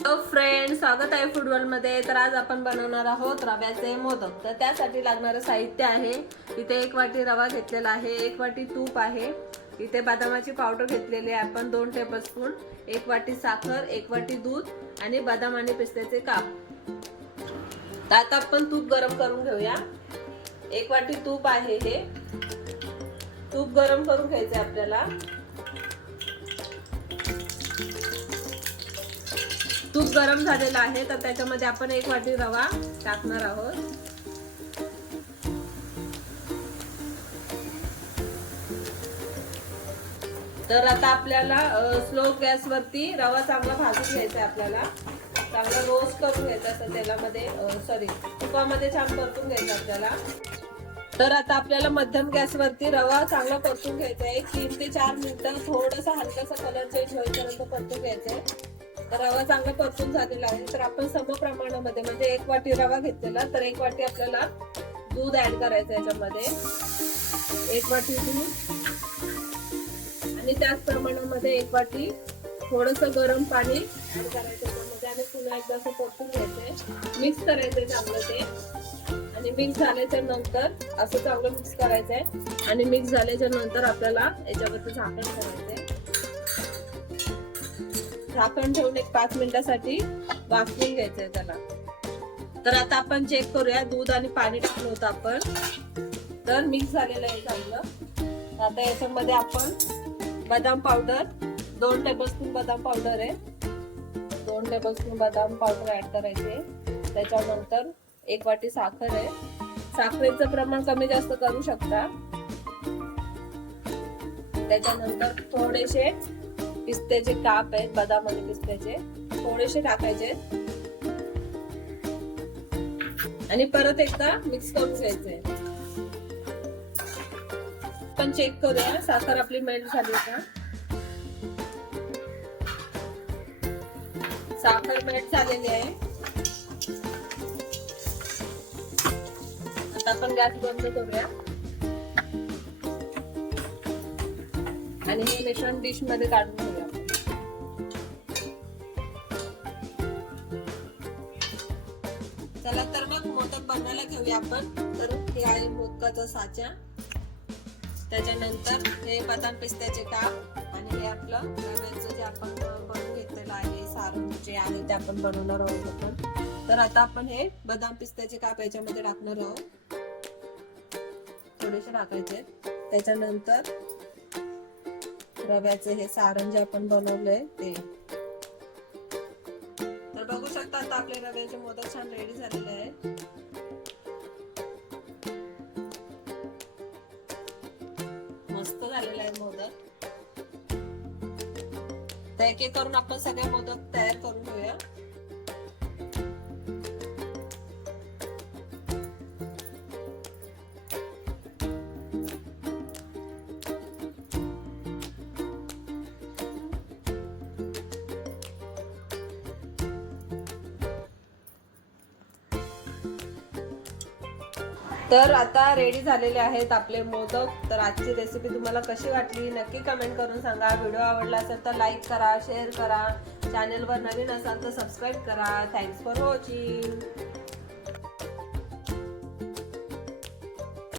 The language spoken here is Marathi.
हॅलो फ्रेंड स्वागत आहे फुटबॉलमध्ये तर आज आपण बनवणार आहोत रव्याचे मोदक. तर त्यासाठी लागणारं साहित्य आहे. इथे एक वाटी रवा घेतलेला आहे एक वाटी तूप आहे. इथे बदामाची पावडर घेतलेली आहे आपण दोन टेबलस्पून एक वाटी साखर एक वाटी दूध आणि बदाम आणि पिस्त्याचे काप. तर आता आपण तूप गरम करून घेऊया. एक वाटी तूप आहे हे. तूप गरम करून घ्यायचे आपल्याला. तूप गरम झालेलं आहे तर त्याच्यामध्ये आपण एक वाटी रवा टाकणार आहोत. तर आता आपल्याला स्लो गॅसवरती रवा चांगला भाजून घ्यायचा आहे आपल्याला. चांगला रोस्ट करून घ्यायचा असं तेलामध्ये सॉरी तुपामध्ये छान परतून घ्यायचं आपल्याला. तर आता आपल्याला मध्यम गॅसवरती रवा चांगला परतून घ्यायचा आहे. तीन ते चार मिनिटं थोडंसं हलकासा कलर चेंज होईपर्यंत परतून घ्यायचं आहे. रवा चांगला परतून झालेला आहे. तर आपण सम प्रमाणामध्ये म्हणजे एक वाटी रवा घेतलेला तर एक वाटी आपल्याला दूध ऍड करायचं याच्यामध्ये. एक वाटी दूध. आणि त्याच प्रमाणामध्ये एक वाटी थोडस गरम पाणी ऍड करायचं त्यामध्ये आणि पुन्हा एकदा असं परतून घ्यायचंय मिक्स करायचंय चांगलं ते. आणि मिक्स झाल्याच्यानंतर असं चांगलं मिक्स करायचंय आणि मिक्स झाल्याच्यानंतर आपल्याला याच्यावरती झाकण करायचंय झाकण ठेवून एक पाच मिनिटासाठी वाफवून घ्यायचंय त्याला. तर आता आपण चेक करूया दूध आणि पाणी टाकलं होतं आपण. तर मिक्स झालेलं आहे चांगलं. आता याच्यामध्ये आपण बदाम पावडर दोन टेबलस्पून बदाम पावडर आहे. दोन टेबलस्पून बदाम पावडर ऍड करायचे. त्याच्यानंतर एक वाटी साखर आहे. साखरेचं प्रमाण कमी जास्त करू शकता. त्याच्यानंतर थोडेसे पिस्त्याचे काप आहेत बदाम आणि पिस्त्याचे थोडेसे टाकायचे. आणि परत एकदा मिक्स करून घ्यायचे. पण चेक करूया साखर आपली मेल्ट झाली का? साखर मेल्ट झालेली आहे. आता आपण गॅस बंद करूया. आणि हे मिश्रण डिशमध्ये काढून घेऊया चला तर मग मोदक बनवायला घेऊया आपण. तर हे आहे मोदकाचा साचा. त्याच्यानंतर हे बदाम पिस्त्याचे काप आणि हे आपलं रव्याचं जे आपण बनवून घेतलेलं आहे सारण जे आहे ते आपण बनवणार आहोत आपण. तर आता आपण हे बदाम पिस्त्याचे काप याच्यामध्ये टाकणार आहोत. थोडेसे टाकायचे. त्याच्यानंतर रव्याचे हे सारण जे आपण बनवलंय ते. तर आता आपले रव्याचे मोदक छान रेडी झालेले आहेत. मस्त झालेला आहे मोदक. तर एक एक करून आपण सगळे मोदक तयार करून घेऊया. तर आता रेडी झालेले आहेत आपले मोदक. तर आजची रेसिपी तुम्हाला कशी वाटली? नक्की कमेंट करून सांगा. व्हिडिओ आवडला असेल तर लाईक करा शेअर करा. चॅनलवर नवीन असाल तर सबस्क्राईब करा. Thanks for watching